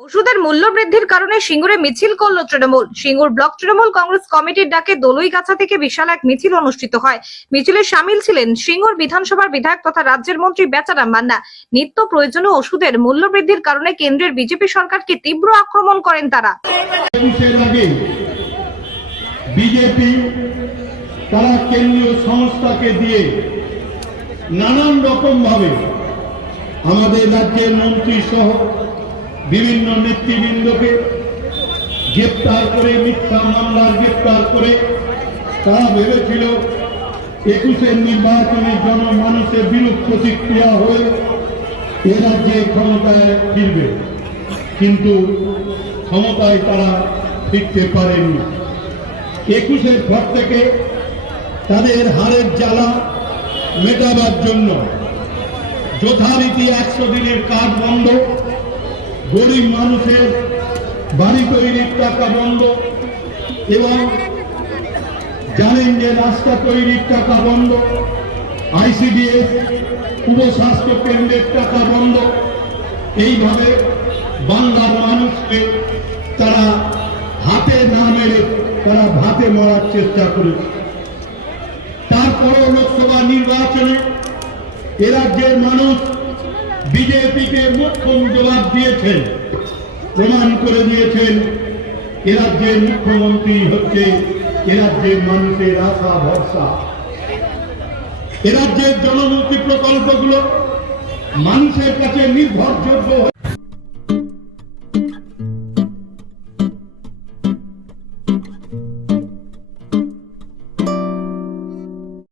ওষুধের মূল্য বৃদ্ধির কারণে সিঙ্গুরে মিছিল করল তৃণমূল। সিঙ্গুর ব্লক তৃণমূল কংগ্রেস কমিটির ডাকে দলুইগাছা থেকে বিশাল এক মিছিল অনুষ্ঠিত হয়। মিছিলে সামিল ছিলেন সিঙ্গুর বিধানসভার বিধায়ক তথা রাজ্যের মন্ত্রী বেচারাম মান্না। নিত্য প্রয়োজনীয় ওষুধের মূল্য বৃদ্ধির কারণে কেন্দ্রের বিজেপি সরকারকে তীব্র আক্রমণ করেন তারা। বিজেপি তারা কেন্দ্রীয় সংস্থাকে দিয়ে নানান রকম ভাবে আমাদের রাজ্যের মন্ত্রী সহ বিভিন্ন নেতৃবৃন্দকে গ্রেপ্তার করে, মিথ্যা মামলার গ্রেপ্তার করে, তারা ভেবেছিল একুশের নির্বাচনে জনমানুষের বিরূপ প্রতিক্রিয়া হয়ে এ রাজ্যে ক্ষমতায় ফিরবে। কিন্তু ক্ষমতায় তারা ফিরতে পারেনি একুশের পর থেকে তাদের হারের জ্বালা মেটাবার জন্য যথারীতি একশো দিনের কাজ বন্ধ। গরিব মানুষের বাড়ি তৈরির টাকা বন্ধ। এবং জানেন যে রাস্তা তৈরির টাকা বন্ধ। আইসিডিএস, উপস্বাস্থ্য কেন্দ্রের টাকা বন্ধ। এইভাবে বাংলার মানুষকে তারা হাতে না মেরে তারা ভাতে মরার চেষ্টা করেছে। তারপরও লোকসভা নির্বাচনে এ রাজ্যের মানুষ বিজেপিকে মোক্ষম জবাব দিয়েছেন, প্রমাণ করে দিয়েছেন, এ রাজ্যের মুখ্যমন্ত্রী হচ্ছে, এ রাজ্যের মানুষের আশা, ভরসা। এ রাজ্যের জনমুখী প্রকল্পগুলো মানুষের কাছে নির্ভরযোগ্য